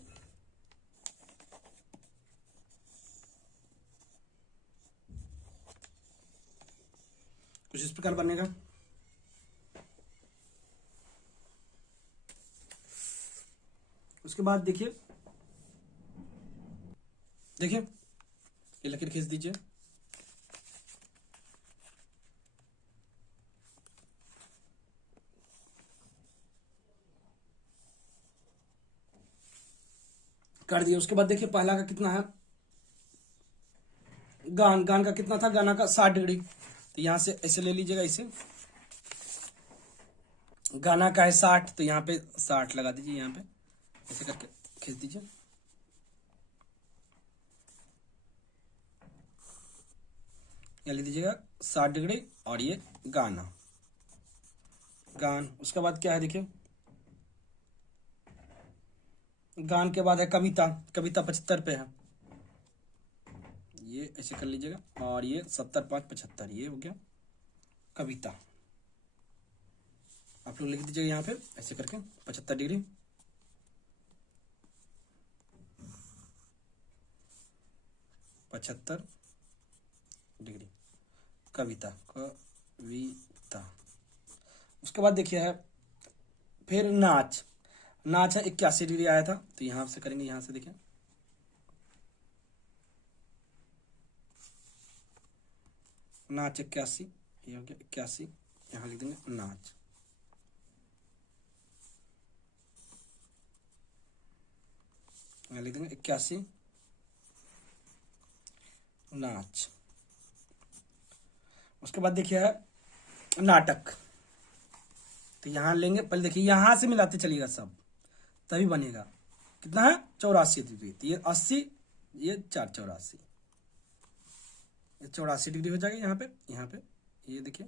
कुछ इस प्रकार बनेगा। उसके बाद देखिए देखिए ये लकीर खींच दीजिए, कर दिए। उसके बाद देखिए पहला का कितना है, गान का कितना था, गाना का 60 डिग्री, तो यहां से ऐसे ले लीजिएगा इसे, गाना का है 60, तो यहाँ पे 60 लगा दीजिए, यहाँ पे ऐसे करके खींच दीजिए। यहाँ ले दीजिएगा 60 डिग्री, और ये गाना, उसके बाद क्या है देखिए, गान के बाद है कविता, 75 पे है, ये ऐसे कर लीजिएगा, और ये 70 5 75, ये हो गया कविता। आप लोग लिख दीजिएगा यहाँ पे ऐसे करके 75 डिग्री, कविता। उसके बाद देखिए है फिर नाच है 81 डिग्री आया था, तो यहां से करेंगे, यहां से देखिए नाच 81, ये हो गया 81, यहां लिख देंगे नाच, यहां लिख देंगे 81 नाच। उसके बाद देखिए है नाटक, तो यहां लेंगे, पहले देखिए यहां से मिलाते चलिएगा सब, तभी बनेगा। कितना है 84 डिग्री, तो ये 80, ये 4 84, ये 84 डिग्री हो जाएगा। यहाँ पे ये देखिए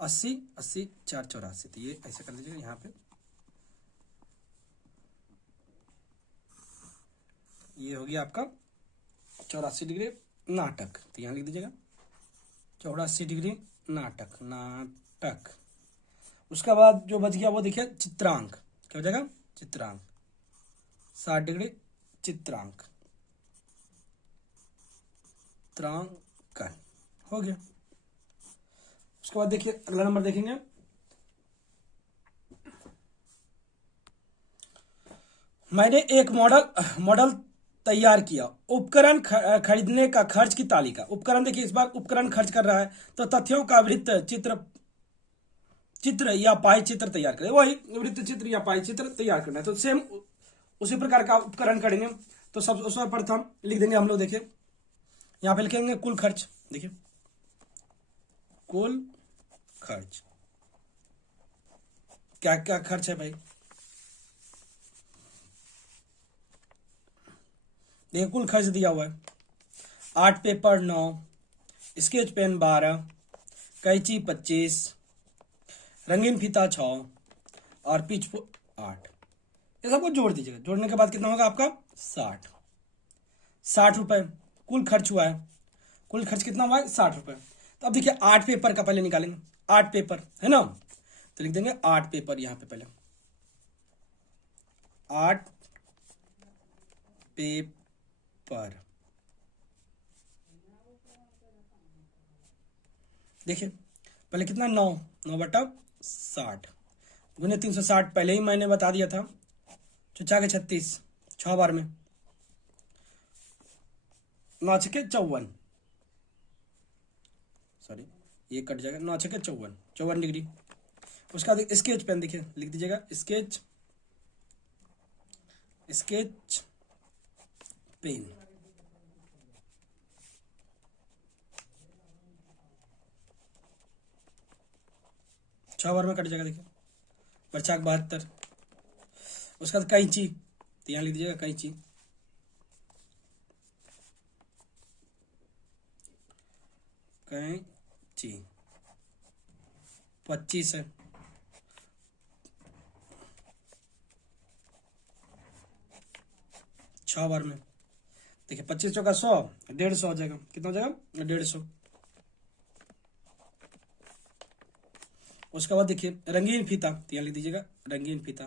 80 80 4 84, तो ये ऐसे कर लीजिएगा यहाँ पे, ये हो गया आपका 84 डिग्री नाटक, तो यहाँ लिख दीजिएगा 84 डिग्री नाटक। उसके बाद जो बच गया वो देखिए चित्रांक, क्या हो जाएगा चित्रांक, 60 डिग्री चित्रांक हो गया। उसके बाद देखिए अगला नंबर देखेंगे, मैंने एक मॉडल तैयार किया, उपकरण खरीदने का खर्च की तालिका। उपकरण देखिए इस बार उपकरण खर्च कर रहा है, तो तथ्यों का वृत्त चित्र या पाई चित्र तैयार करें, वही वृत्त चित्र या पाई चित्र तैयार करना है, तो सेम उसी प्रकार का उपकरण करेंगे। तो सर्वप्रथम लिख देंगे हम लोग, देखिए यहां पे लिखेंगे कुल खर्च, देखिए कुल खर्च, क्या क्या खर्च है भाई, देखिए कुल खर्च दिया हुआ है, 8 पेपर 9, स्केच पेन 12, कैंची 25, रंगीन फीता 6 और पिच 8, ये सबको जोड़ दीजिएगा। जोड़ने के बाद कितना होगा आपका 60 रुपए कुल खर्च हुआ है। कुल खर्च कितना हुआ है 60 रुपए। तो अब देखिए 8 पेपर का पहले निकालेंगे, 8 पेपर है ना, तो लिख देंगे 8 पेपर यहां पे पहले, 8 पेपर। देखिए पहले कितना 9/60 गुने 360, पहले ही मैंने बता दिया था, 36 6 बार में 9 छके 54, सॉरी ये कट जाएगा, 9 छके 54 डिग्री। उसका स्केच पेन देखिए लिख दीजिएगा, स्केच पेन, छह बार में कट जाएगा, देखिए 72। उसका कैंची, तो यहाँ लिख दीजिएगा कैंची, कैंची 25 है, 6 बार में, देखिए 25 चौका 100, 150 हो जाएगा, कितना हो जाएगा 150। उसके बाद देखिए रंगीन फीता, तो यहाँ लिख दीजिएगा रंगीन फीता,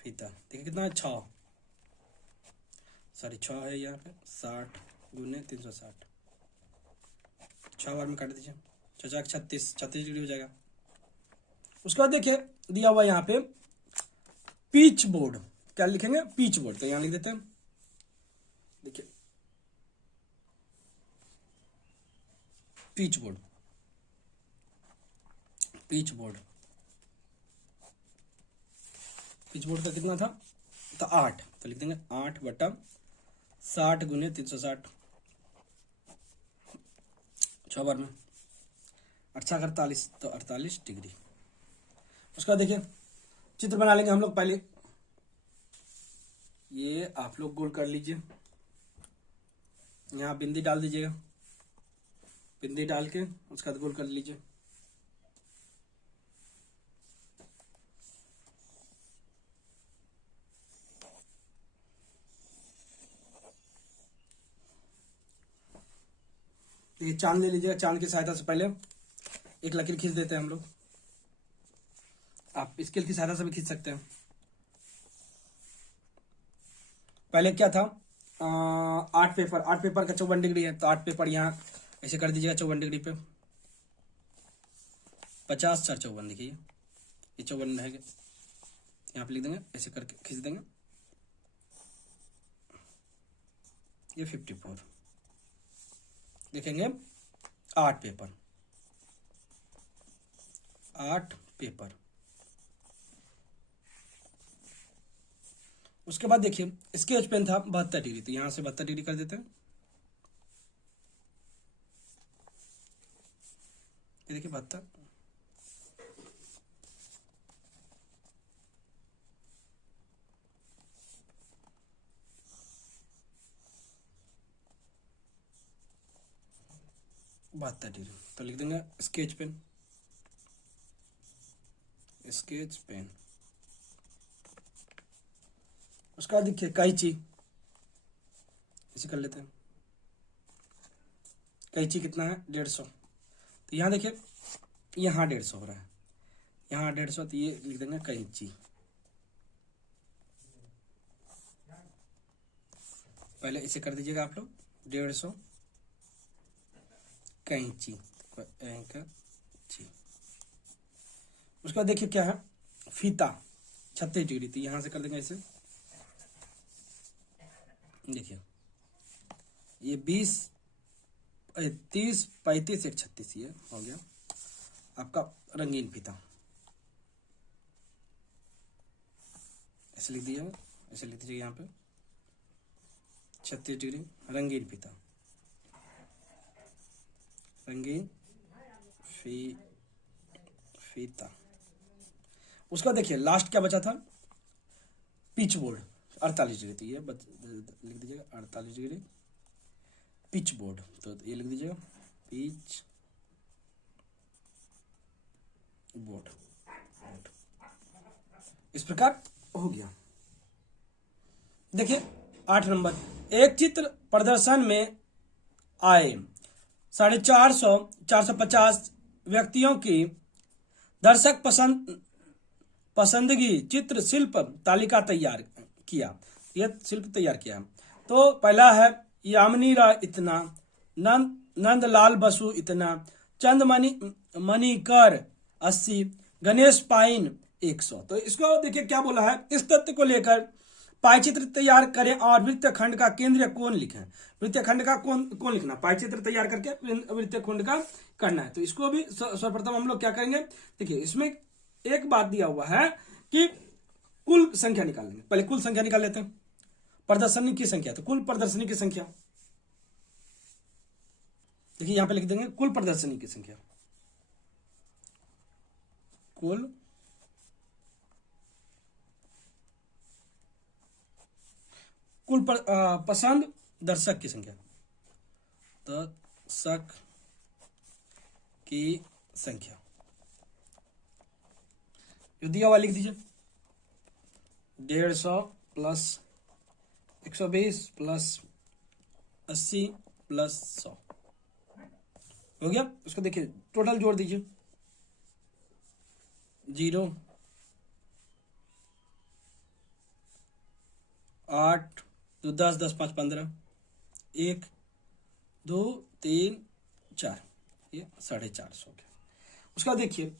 देखिए कितना है 6, सॉरी 6 है यहाँ पे, 60 गुने 360, 6 बार में काट दीजिए, 36 डिग्री हो जाएगा। उसके बाद देखिए दिया हुआ यहाँ पे पीच बोर्ड, क्या लिखेंगे? Peach board. तो यहां लिख देते हैं, देखिए peach board, peach board. Peach board का कितना था? तो 8, तो लिख देंगे 8/60 गुने 360, 6 बार में 8×48, तो 48 डिग्री। उसका देखिए चित्र बना लेंगे हम लोग। पहले ये आप लोग गोल कर लीजिए, यहाँ बिंदी डाल दीजिएगा, बिंदी डाल के उसका गोल कर लीजिए। ये चांद ले लीजिएगा, चांद की सहायता से पहले एक लकीर खींच देते हैं हम लोग। आप स्केल की सहायता से भी खींच सकते हैं। पहले क्या था, 8 पेपर, 8 पेपर का 54 डिग्री है, तो 8 पेपर यहाँ ऐसे कर दीजिएगा 54 डिग्री पे। 50×4 = 54, देखिए ये 54 रहेगा, यहाँ पे लिख देंगे, ऐसे करके खींच देंगे, ये 54। देखेंगे 8 पेपर, 8 पेपर। उसके बाद देखिए स्केच पेन था 72 डिग्री, तो यहां से 72 डिग्री कर देते हैं। ये देखिए 72, डिग्री, तो लिख देंगे स्केच पेन, स्केच पेन। उसका बाद देखिए कैंची, इसे कर लेते हैं। कैंची कितना है? 150, तो यहाँ देखिए यहाँ 150 हो रहा है, यहाँ 150, तो ये लिख देंगे कैंची। पहले इसे कर दीजिएगा आप लोग 150 कैंची, कैंची। उसके बाद देखिए क्या है, फीता 36 डिग्री, तो यहां से कर देंगे इसे। देखिए ये 20, 30, 35, 1 36, ये हो गया आपका रंगीन फीता। ऐसे लिख दिया, ऐसे लिख दीजिए यहाँ पे 36 डिग्री रंगीन फीता, रंगीन फीता। उसका देखिए लास्ट क्या बचा था, पिच बोर्ड 48 डिग्री, तो ये लिख दीजिएगा 48 डिग्री पिच बोर्ड, तो ये लिख दीजिएगा पिच बोर्ड। इस प्रकार हो गया। देखिए 8 नंबर, एक चित्र प्रदर्शन में आए 450 450 व्यक्तियों की दर्शक पसंदगी चित्र शिल्प तालिका तैयार किया, यह शिल्प तैयार किया। तो पहला है यामिनी राय इतना, नंदलाल बसु इतना, चंदमणि मणिकर 80, गणेश पाइन 100। तो इसको देखिए क्या बोला है, इस तथ्य को लेकर पायचित्र तैयार करें और वृत्त खंड का केंद्रीय कोण लिखें। वृत्त खंड का कोण लिखना, पायचित्र तैयार करके वृत्त खंड का करना है। तो इसको भी सर्वप्रथम हम लोग क्या करेंगे, देखिए इसमें एक बात दिया हुआ है कि कुल संख्या निकाल लेंगे। पहले कुल संख्या निकाल लेते हैं, प्रदर्शनी की संख्या, तो कुल प्रदर्शनी की संख्या देखिए यहां पे लिख देंगे कुल प्रदर्शनी की संख्या, कुल पसंद दर्शक की संख्या, दर्शक की संख्या जो दिया हुआ लिख दीजिए 150 प्लस 120 प्लस 80 प्लस 100 हो गया। उसको देखिए टोटल जोड़ दीजिए 0 8 2 10 10 5 15 1 2 3 4, ये 450 हो गया। उसका देखिए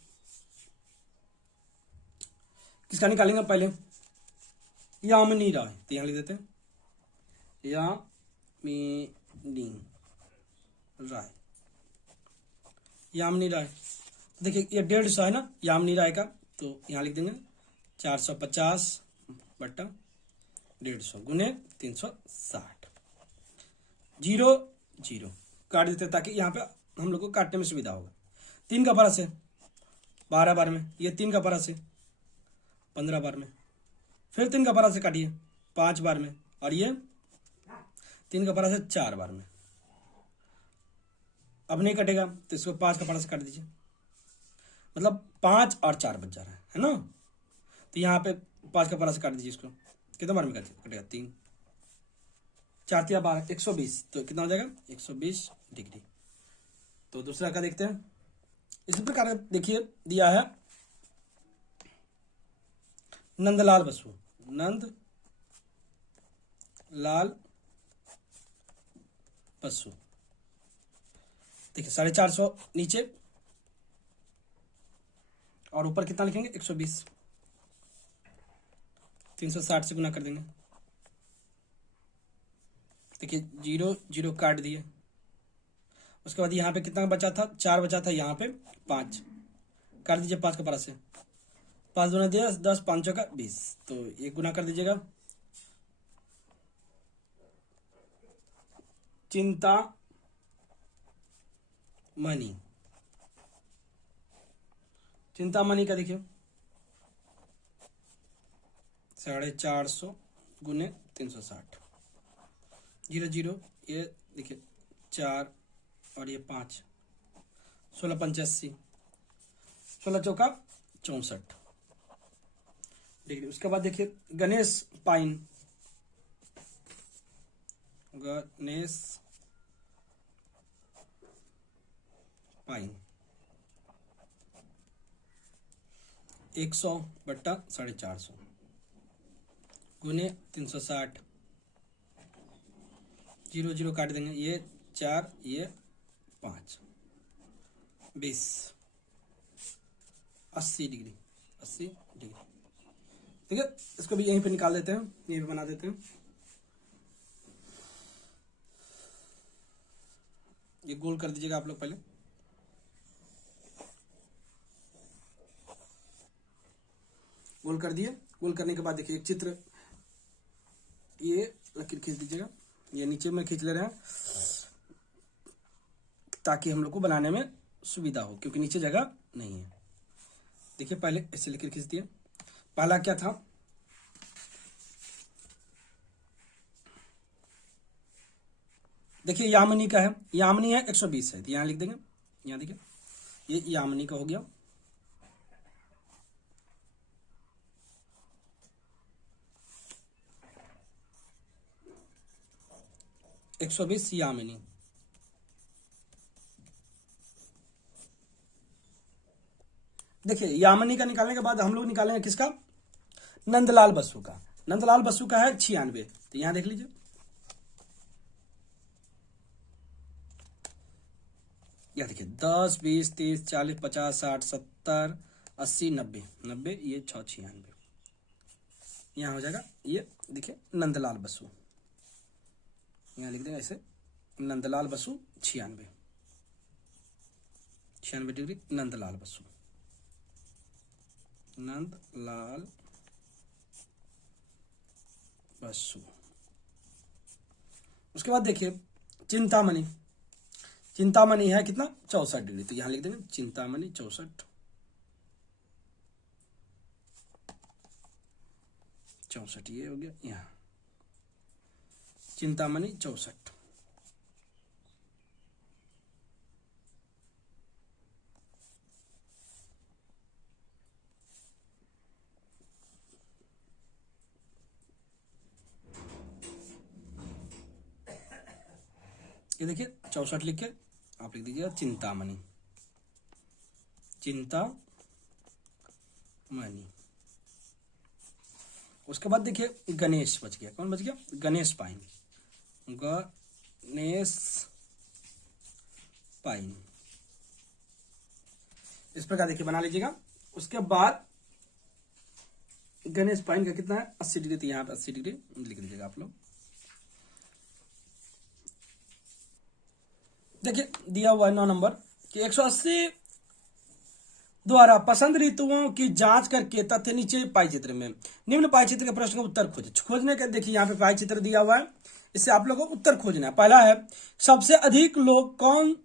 किसका निकालेंगे, पहले यामिनी राय, तो यहां लिख देते हैं यामिनी राय। यामिनी राय, देखिए ये 150 है ना यामिनी राय का, तो यहां लिख देंगे 450 बट्टा 150 गुने 360। 0 0 काट देते हैं ताकि यहाँ पे हम लोग को काटने में सुविधा होगा। 3 का परस है 12 बार में, ये 3 का परस है 15 बार में, फिर 3 का परस से काटिए 5 बार में, और ये 3 का परस है 4 बार में। अब नहीं कटेगा तो इसको 5 का परस से काट दीजिए, मतलब 5 और 4 बच जा रहा है ना। तो यहाँ पे 5 का परस से काट दीजिए इसको, कितना बार में कटेगा 3 4 3 12 120, तो कितना हो जाएगा 120 डिग्री। तो दूसरा का देखते हैं। इसी प्रकार देखिए दिया है नंदलाल बसु, नंदलाल बसु, देखिए 450 नीचे और ऊपर कितना लिखेंगे 120, 360 से गुना कर देंगे। देखिए 0 0 काट दिए, उसके बाद यहाँ पे कितना बचा था 4 बचा था, यहाँ पे 5 काट दीजिए 5 का परस से, 5 दूना 10 10 5 का 20, तो ये गुना कर दीजिएगा। चिंतामणि, चिंतामणि का देखिए 450 गुने 360, 0 0 ये देखिए 4 और ये 5, 16 85, 16 चौका 64 डिग्री। उसके बाद देखिए गणेश पाइन, गणेश पाइन 100 बट्टा 450 गुने 360, 0 0 काट देंगे, ये 4 ये 5 20 80 डिग्री, 80 डिग्री। ठीक है, इसको भी यहीं पे निकाल देते हैं, यहीं पे बना देते हैं। ये गोल कर दीजिएगा आप लोग पहले, गोल कर दिए। गोल करने के बाद देखिए एक चित्र, ये लकीर खींच दीजिएगा, ये नीचे में खींच ले रहे हैं ताकि हम लोग को बनाने में सुविधा हो, क्योंकि नीचे जगह नहीं है। देखिए पहले ऐसे लकीर खींच दिए। पहला क्या था, देखिए यामिनी का है, यामिनी है 120 है, तो यहां लिख देंगे, यहां देखिए ये यामिनी का हो गया। एक 120 यामिनी। देखिए यामिनी का निकालने के बाद हम लोग निकालेंगे किसका, नंदलाल बसु का। नंदलाल बसु का है 96, तो यहां देख लीजिए यह देखिए 10 20 30 40 50 60 70 80 90 90, ये 6 96 यहाँ हो जाएगा। ये देखिए नंदलाल बसु, यहाँ लिख देंगे ऐसे, नंदलाल बसु 96 डिग्री, नंदलाल बसु, नंदलाल बसु। उसके बाद देखिए चिंतामणि, चिंतामणि है कितना 64 डिग्री, तो यहां लिख देंगे चिंतामणि 64 ये हो गया, यहाँ चिंतामणि 64। ये देखिए 64 लिख के आप लिख दीजिएगा चिंतामणि, चिंतामणि। उसके बाद देखिए गणेश बच गया, कौन बच गया, गणेश पाइन, गणेश पाइन इस प्रकार देखिए बना लीजिएगा। उसके बाद गणेश पाइन का कितना है 80 डिग्री, तो यहाँ पे 80 डिग्री लिख दीजिएगा आप लोग। देखिए दिया हुआ है 9 नंबर कि 180 द्वारा पसंद ऋतुओं की जांच करके तथ्य नीचे पाई चित्र में निम्न पाई चित्र के प्रश्न का उत्तर खोजे। खोजने के देखिए यहाँ पे पाई चित्र दिया हुआ है, इससे आप लोगों को उत्तर खोजना है। पहला है सबसे अधिक लोग कौन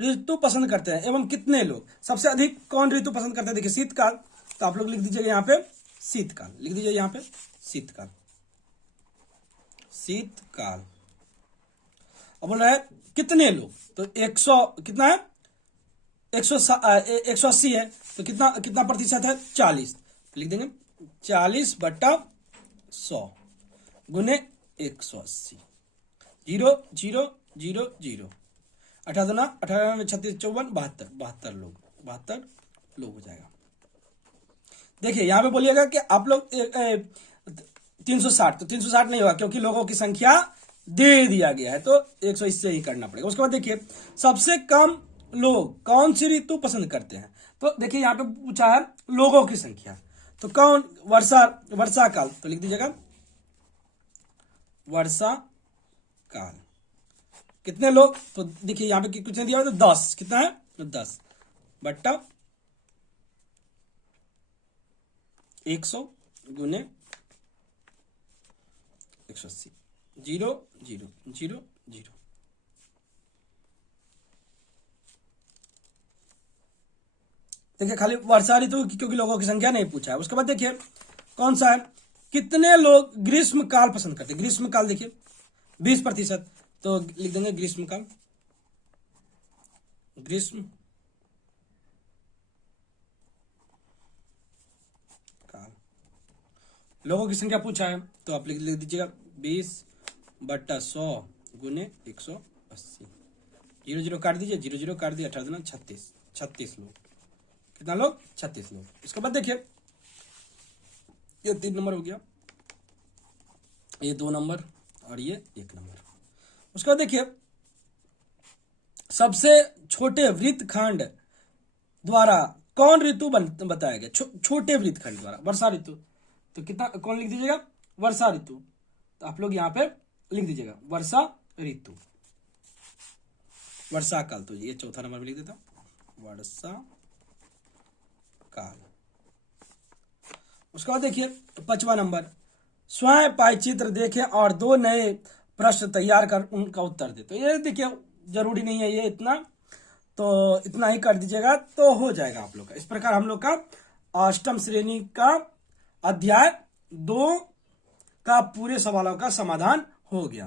ऋतु पसंद करते हैं एवं कितने लोग। सबसे अधिक कौन ऋतु पसंद करते हैं, देखिए शीतकाल, तो आप लोग लिख दीजिएगा यहाँ पे शीतकाल, लिख दीजिए यहाँ पे शीतकाल, शीतकाल। अब बोल रहा है कितने लोग, तो 100 कितना है 180 है, तो कितना कितना प्रतिशत है 40, लिख देंगे 40/100 गुने 180। 0 0 0 0 18 18 36 54 72 लोग हो जाएगा। देखिए यहां पे बोलिएगा कि आप लोग 360, तो 360 नहीं होगा क्योंकि लोगों की संख्या दे दिया गया है, तो 100 इससे ही करना पड़ेगा। उसके बाद देखिए सबसे कम लोग कौन सी ऋतु पसंद करते हैं, तो देखिए यहां पे पूछा है लोगों की संख्या, तो कौन वर्षा काल, तो लिख दीजिएगा वर्षा काल। कितने लोग, तो देखिए यहां पे कितने दिया हुआ, तो 10, कितना है 10/100 गुने 180। 0 0 0 0। देखिए खाली वर्षा ऋतु क्योंकि लोगों की संख्या नहीं पूछा है। उसके बाद देखिए कौन सा है कितने लोग ग्रीष्म काल पसंद करते हैं। ग्रीष्म काल देखिए 20%, तो लिख देंगे ग्रीष्म काल, ग्रीष्म काल। लोगों की संख्या पूछा है तो आप लिख दीजिएगा 20/100 गुने 180। 0 0 काट दीजिए, 0 0 काट दिया, 18 36 लोग। कितना लोग 36 लोग। इसके बाद देखिए ये 3 नंबर हो गया, ये 2 नंबर और ये 1 नंबर। उसके बाद देखिए सबसे छोटे वृत्तखंड द्वारा कौन ऋतु बताया गया। छोटे वृत्तखंड द्वारा वर्षा ऋतु, तो कितना कौन लिख दीजिएगा वर्षा ऋतु, तो आप लोग यहाँ पे लिख दीजिएगा वर्षा ऋतु, वर्षा काल। तो ये चौथा नंबर में लिख देता वर्षा काल। उसके बाद देखिए 5वां नंबर स्वयं पाई चित्र देखें और 2 नए प्रश्न तैयार कर उनका उत्तर दे। तो ये देखिए जरूरी नहीं है ये इतना, तो इतना ही कर दीजिएगा तो हो जाएगा आप लोग का। इस प्रकार हम लोग का अष्टम श्रेणी का अध्याय 2 का पूरे सवालों का समाधान हो गया।